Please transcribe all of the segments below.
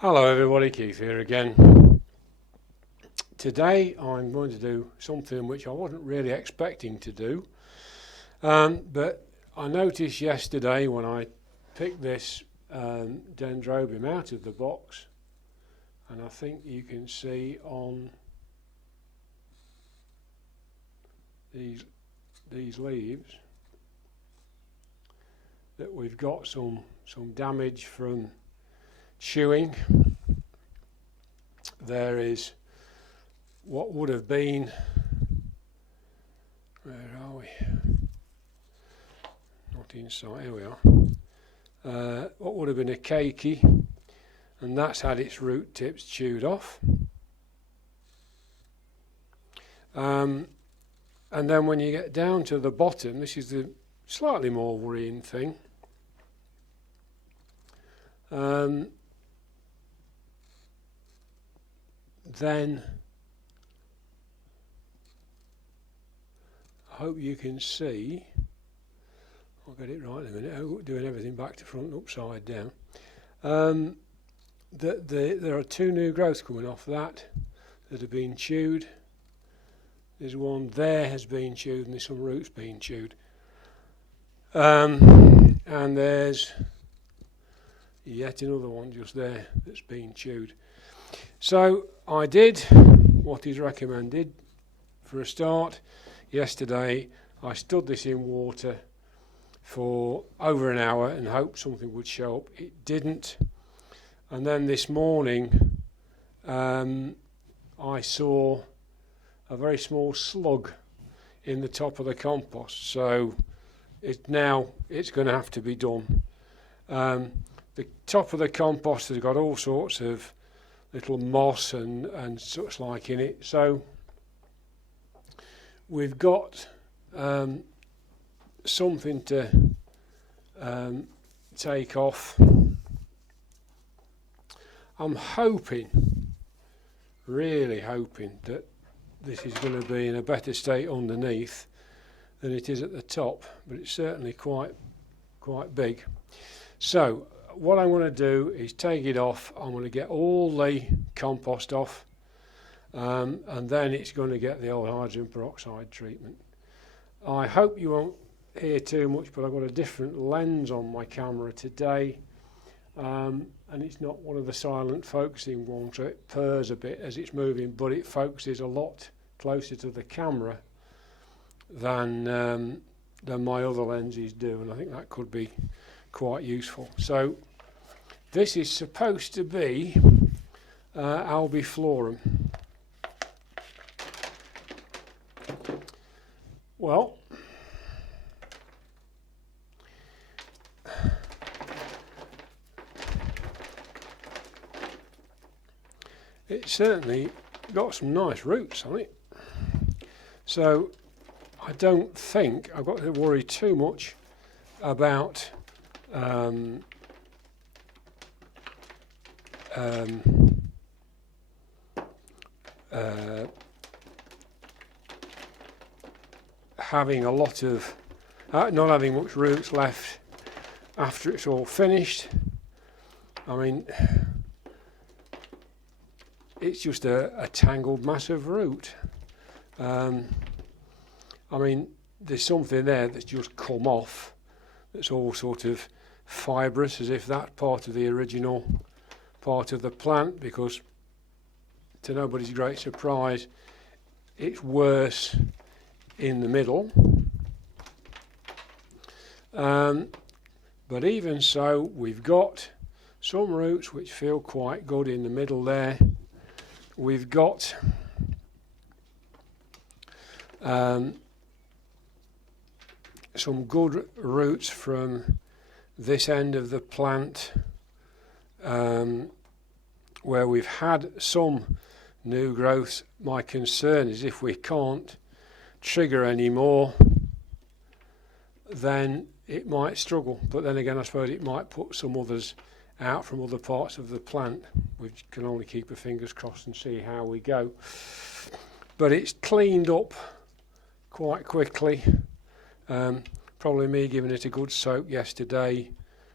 Hello everybody, Keith here again. Today I'm going to do something which I wasn't really expecting to do, but I noticed yesterday when I picked this Dendrobium out of the box, and I think you can see on these leaves that we've got some damage from chewing. There is what would have been, where are we? Not inside, here we are. What would have been a keiki, and that's had its root tips chewed off. And then when you get down to the bottom, this is the slightly more worrying thing. Then I hope you can see, I'll get it right in a minute, I'm doing everything back to front and upside down, that there are two new growths coming off that have been chewed. There's one there has been chewed and there's some roots being chewed, and there's yet another one just there that's been chewed. So I did what is recommended. For a start, yesterday I stood this in water for over an hour and hoped something would show up. It didn't, and then this morning I saw a very small slug in the top of the compost, so it's going to have to be done. The top of the compost has got all sorts of little moss and such like in it, so we've got something to take off. I'm hoping, really hoping, that this is going to be in a better state underneath than it is at the top, but it's certainly quite big. So what I'm going to do is take it off. I'm going to get all the compost off, and then it's going to get the old hydrogen peroxide treatment. I hope you won't hear too much, but I've got a different lens on my camera today, and it's not one of the silent focusing ones, so it purrs a bit as it's moving, but it focuses a lot closer to the camera than my other lenses do, and I think that could be quite useful. So this is supposed to be albiflorum. Well, it's certainly got some nice roots on it, so I don't think I've got to worry too much about having a lot of not having much roots left after it's all finished. I mean, it's just a tangled mass of root. I mean, there's something there that's just come off that's all sort of fibrous, as if that part of the original part of the plant, because to nobody's great surprise it's worse in the middle, but even so we've got some roots which feel quite good in the middle there. We've got some good roots from this end of the plant, where we've had some new growth. My concern is if we can't trigger any more, then it might struggle, but then again I suppose it might put some others out from other parts of the plant. We can only keep our fingers crossed and see how we go. But it's cleaned up quite quickly. Probably me giving it a good soak yesterday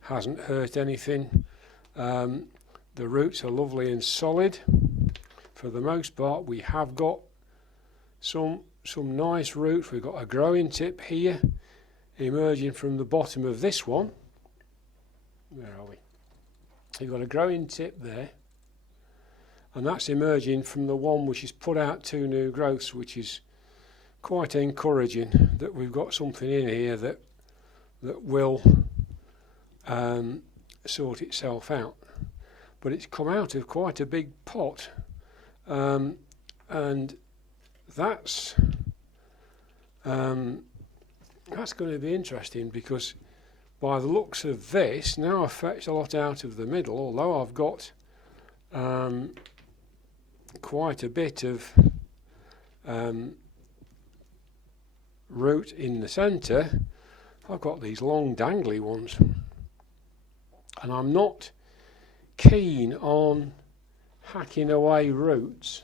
hasn't hurt anything. the roots are lovely and solid for the most part. We have got some nice roots. We've got a growing tip here emerging from the bottom of this one. Where are we? You've got a growing tip there, and that's emerging from the one which has put out 2 new growths, which is quite encouraging that we've got something in here that will sort itself out. But it's come out of quite a big pot, and that's going to be interesting, because by the looks of this, now I've fetched a lot out of the middle, although I've got quite a bit of root in the centre. I've got these long dangly ones, and I'm not keen on hacking away roots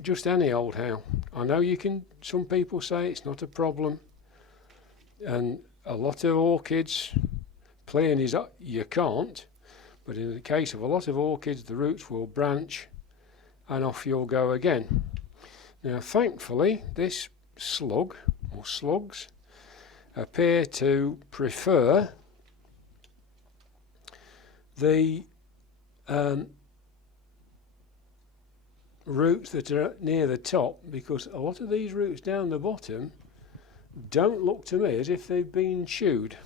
just any old how. I know some people say it's not a problem, and a lot of orchids, peonies you can't, but in the case of a lot of orchids the roots will branch and off you'll go again. Now thankfully this slug or slugs appear to prefer the roots that are near the top, because a lot of these roots down the bottom don't look to me as if they've been chewed.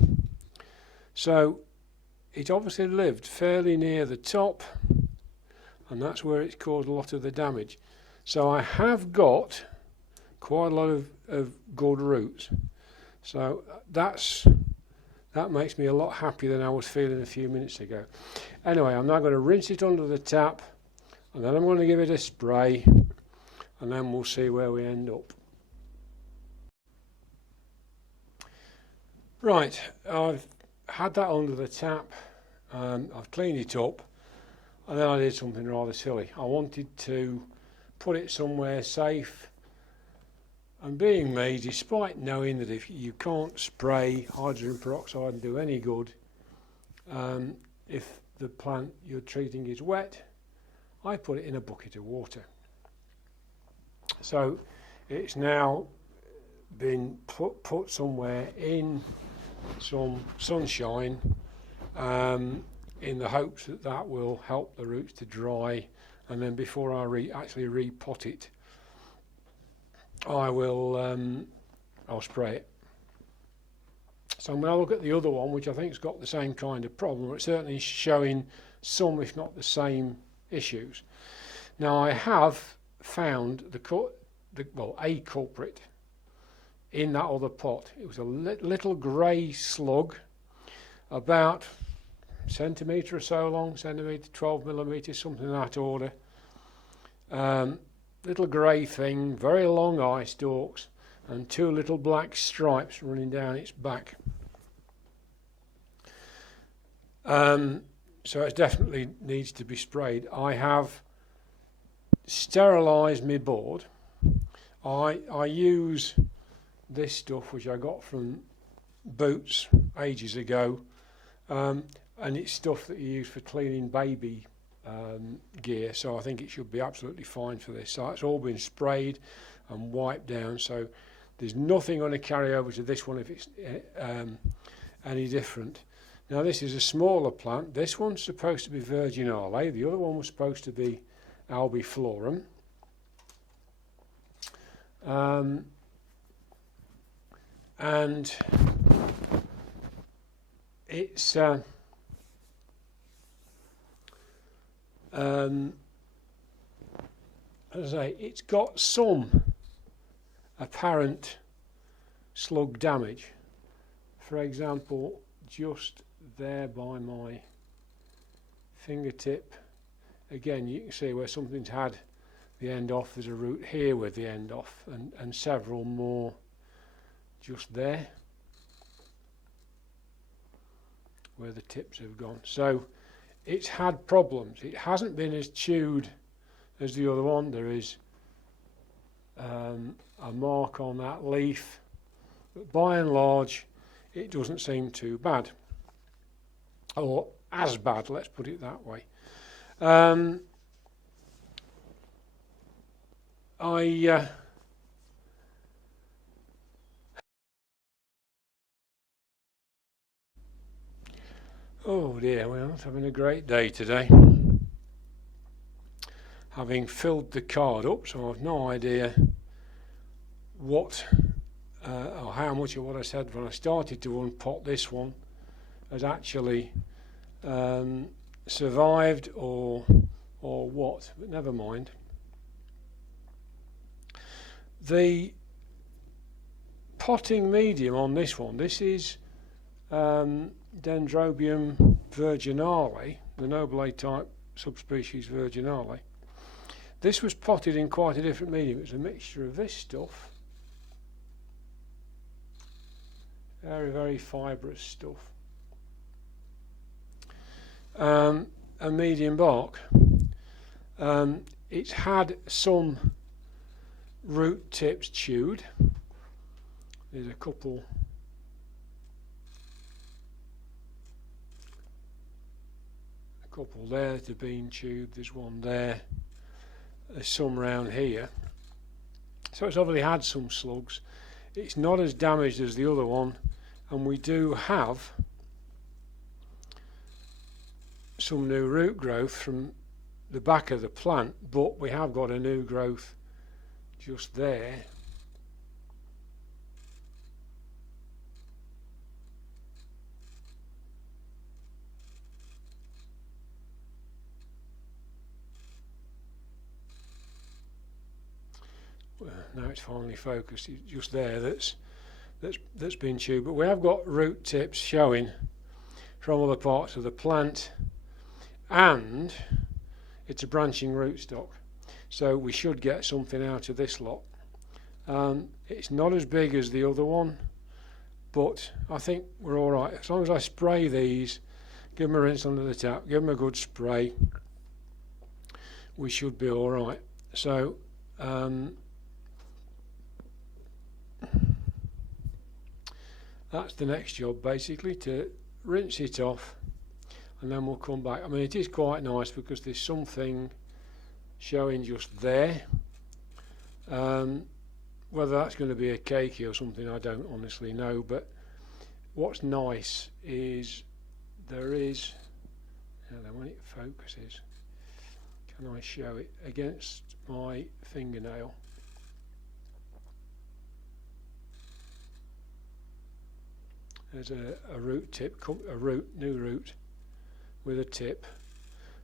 So it obviously lived fairly near the top, and that's where it's caused a lot of the damage. So I have got quite a lot of good roots. So that makes me a lot happier than I was feeling a few minutes ago. Anyway, I'm now going to rinse it under the tap, and then I'm going to give it a spray, and then we'll see where we end up. Right, I've had that under the tap, I've cleaned it up, and then I did something rather silly. I wanted to put it somewhere safe, and being me, despite knowing that if you can't spray hydrogen peroxide and do any good if the plant you're treating is wet, I put it in a bucket of water. So it's now been put somewhere in some sunshine in the hopes that that will help the roots to dry, and then before I actually repot it, I'll spray it. So I'm going to look at the other one, which I think has got the same kind of problem. It's certainly showing some, if not the same, issues. Now I have found a culprit in that other pot. It was a little grey slug, about a centimetre or so long, centimetre, 12 millimetres, something of that order. Little grey thing, very long eye stalks, and 2 little black stripes running down its back. So it definitely needs to be sprayed. I have sterilised my board. I use this stuff which I got from Boots ages ago, and it's stuff that you use for cleaning baby gear, so I think it should be absolutely fine for this. So it's all been sprayed and wiped down, so there's nothing going to carry over to this one if it's any different. Now this is a smaller plant. This one's supposed to be virginale, the other one was supposed to be albiflorum. And it's as I say, it's got some apparent slug damage. For example, just there by my fingertip, again you can see where something's had the end off. There's a root here with the end off, and several more just there where the tips have gone. So it's had problems. It hasn't been as chewed as the other one. There is a mark on that leaf, but by and large it doesn't seem too bad. Or as bad, let's put it that way. Oh dear, we're not having a great day today. Having filled the card up, so I've no idea what or how much of what I said when I started to unpot this one has actually survived or what, but never mind. The potting medium on this one, this is Dendrobium virginale, the nobile type subspecies virginale. This was potted in quite a different medium. It's a mixture of this stuff, very, very fibrous stuff, and medium bark. It's had some root tips chewed. There's a couple there that have been chewed. There's one there. There's some round here. So it's obviously had some slugs. It's not as damaged as the other one, and we do have some new root growth from the back of the plant, but we have got a new growth just there. Now it's finally focused. It's just there that's been chewed, but we have got root tips showing from other parts of the plant, and it's a branching rootstock, so we should get something out of this lot. It's not as big as the other one, but I think we're all right as long as I spray these, give them a rinse under the tap, give them a good spray. We should be all right. So that's the next job, basically, to rinse it off, and then we'll come back. I mean, it is quite nice because there's something showing just there. Whether that's going to be a cakey or something, I don't honestly know, but what's nice is there is, when it focuses, can I show it against my fingernail? There's a root tip, new root with a tip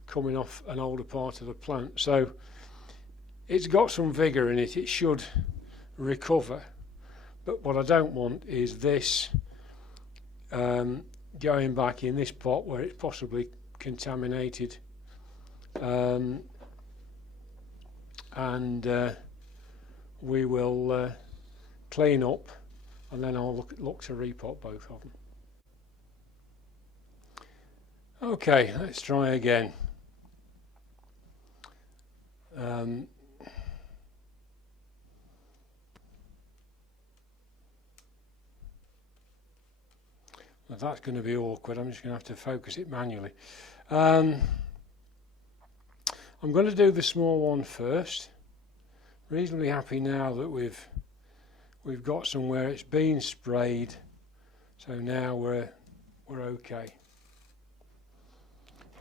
coming off an older part of the plant. So it's got some vigour in it. It should recover. But what I don't want is this going back in this pot where it's possibly contaminated, and we will clean up, and then I'll look to repot both of them. Okay, let's try again. Well, that's going to be awkward. I'm just going to have to focus it manually. I'm going to do the small one first. Reasonably happy now that we've got somewhere it's been sprayed, so now we're okay.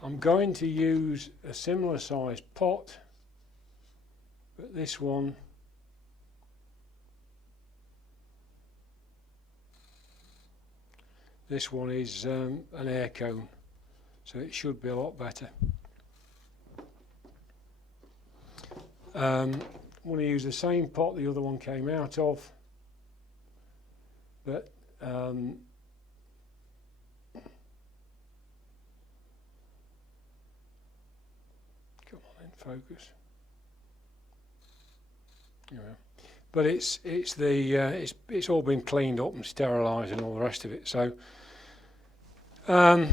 I'm going to use a similar sized pot, but this one is an air cone, so it should be a lot better. I'm going to use the same pot the other one came out of, but come on in, focus. Yeah. But it's all been cleaned up and sterilised and all the rest of it. So I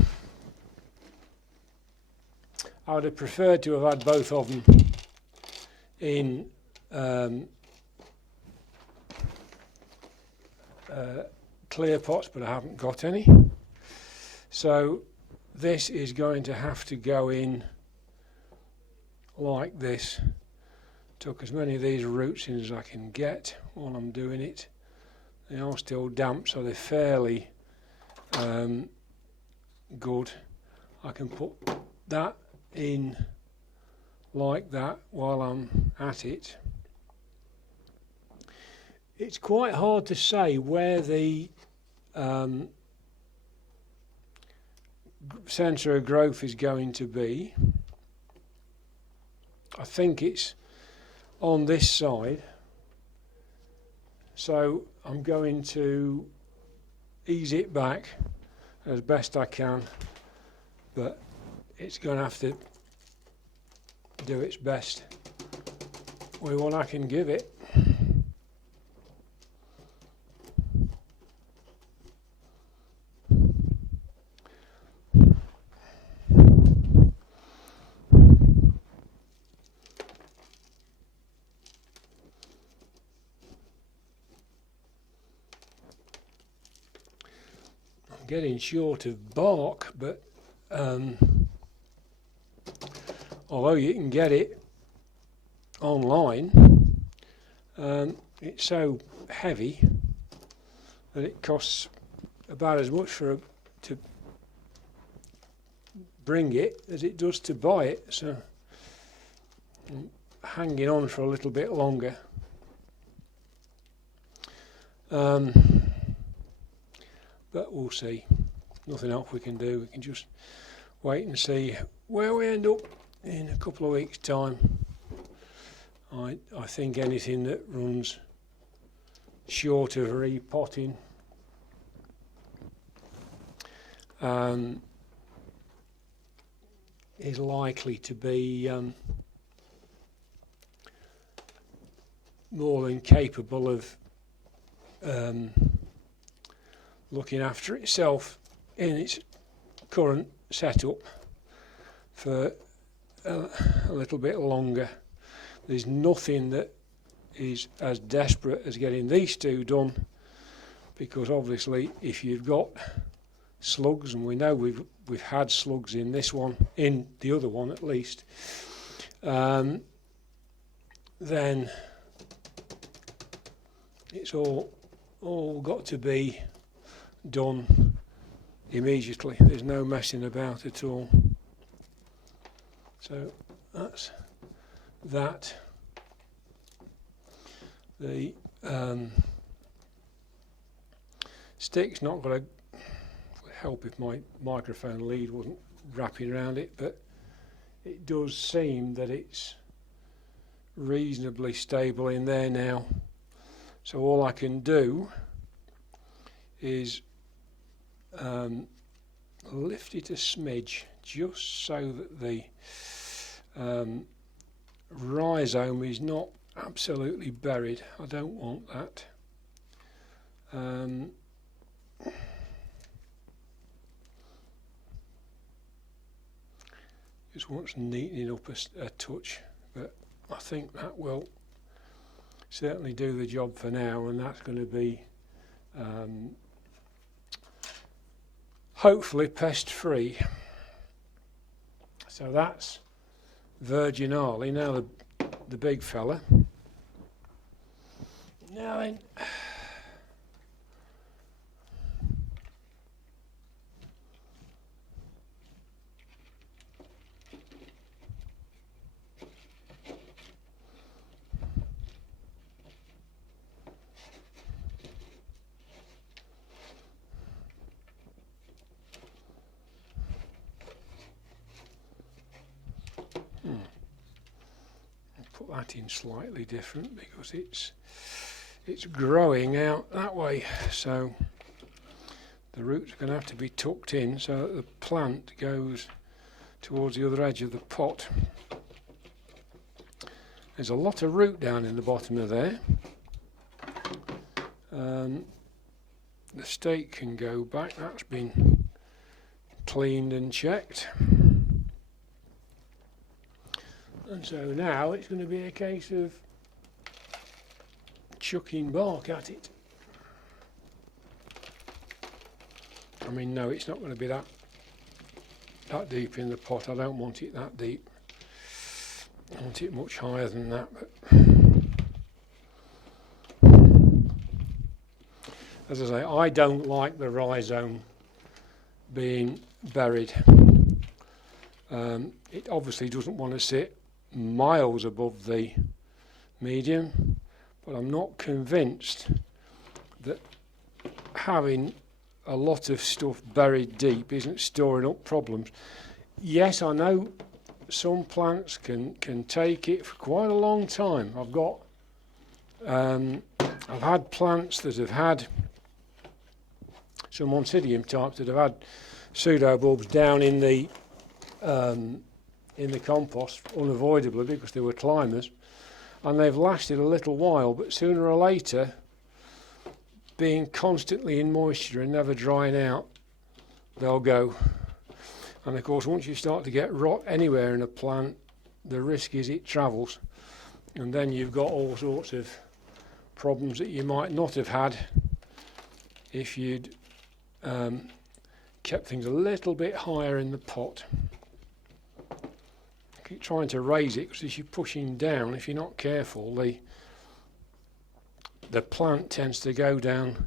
would have preferred to have had both of them in clear pots, but I haven't got any. So this is going to have to go in like this. Took as many of these roots in as I can get while I'm doing it. They are still damp, so they're fairly good. I can put that in like that while I'm at it. It's quite hard to say where the centre of growth is going to be. I think it's on this side, so I'm going to ease it back as best I can, but it's going to have to do its best with what I can give it. Getting short of bark, but although you can get it online, it's so heavy that it costs about as much to bring it as it does to buy it, so I'm hanging on for a little bit longer. But we'll see. Nothing else we can do. We can just wait and see where we end up in a couple of weeks' time. I think anything that runs short of repotting is likely to be more than capable of looking after itself in its current setup for a little bit longer. There's nothing that is as desperate as getting these two done, because obviously if you've got slugs, and we know we've had slugs in this one, in the other one at least, then it's all got to be done immediately. There's no messing about at all. So that's that. The stick's not going to help if my microphone lead wasn't wrapping around it, but it does seem that it's reasonably stable in there now. So all I can do is lift it a smidge, just so that the rhizome is not absolutely buried. I don't want that. Just wants neatening up a touch, but I think that will certainly do the job for now, and that's going to be hopefully pest free. So that's Virginale. Now the big fella. Now then, put that in slightly different because it's growing out that way, so the roots are going to have to be tucked in so that the plant goes towards the other edge of the pot. There's a lot of root down in the bottom of there. The stake can go back, that's been cleaned and checked. And so now it's going to be a case of chucking bark at it. I mean, no, it's not going to be that that deep in the pot. I don't want it that deep. I want it much higher than that. But as I say, I don't like the rhizome being buried. It obviously doesn't want to sit miles above the medium, but I'm not convinced that having a lot of stuff buried deep isn't storing up problems. Yes, I know some plants can take it for quite a long time. I've had plants that have had some oncidium types that have had pseudobulbs down in the compost unavoidably because they were climbers, and they've lasted a little while, but sooner or later, being constantly in moisture and never drying out, they'll go. And of course, once you start to get rot anywhere in a plant, the risk is it travels, and then you've got all sorts of problems that you might not have had if you'd kept things a little bit higher in the pot. Keep trying to raise it, because as you're pushing down, if you're not careful, the plant tends to go down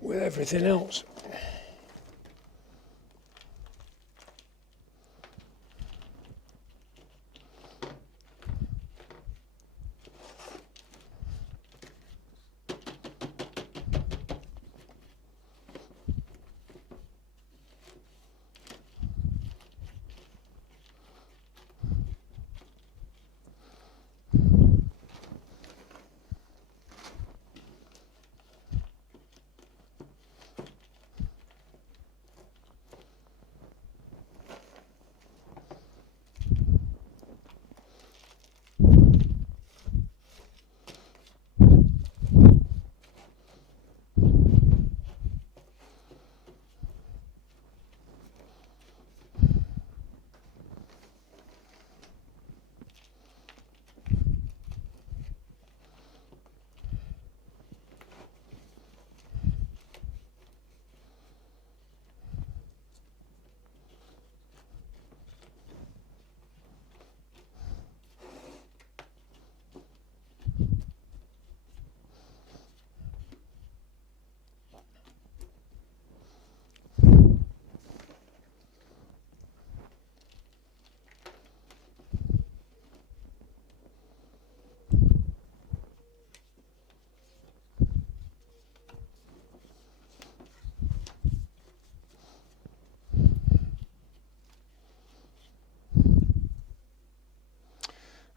with everything else.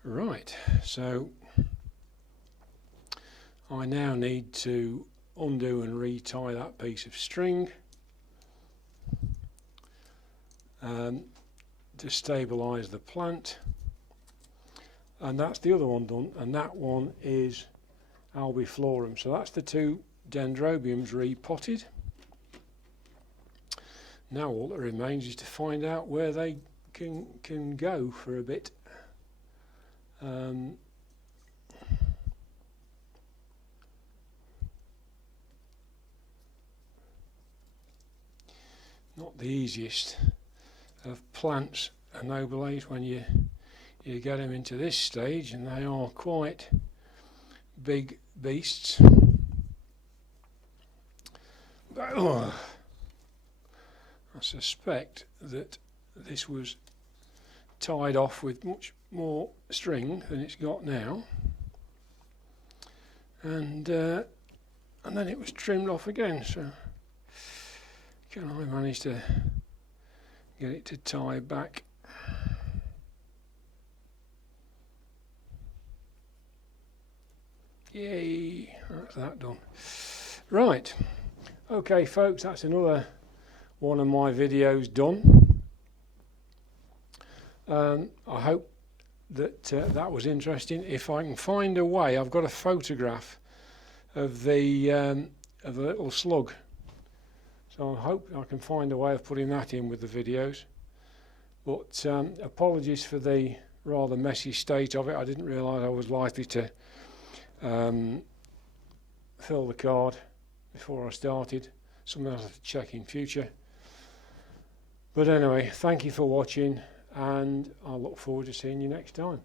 Right, so I now need to undo and retie that piece of string to stabilise the plant, and that's the other one done, and that one is albiflorum. So that's the two dendrobiums repotted. Now all that remains is to find out where they can go for a bit. Not the easiest of plants are nobile when you get them into this stage, and they are quite big beasts. But, I suspect that this was tied off with much more string than it's got now, and then it was trimmed off again. So can I manage to get it to tie back? Yay, that's that done. Right, okay folks, that's another one of my videos done. I hope that that was interesting. If I can find a way, I've got a photograph of the little slug, so I hope I can find a way of putting that in with the videos. But apologies for the rather messy state of it. I didn't realise I was likely to fill the card before I started. Something I'll have to check in future. But anyway, thank you for watching, and I look forward to seeing you next time.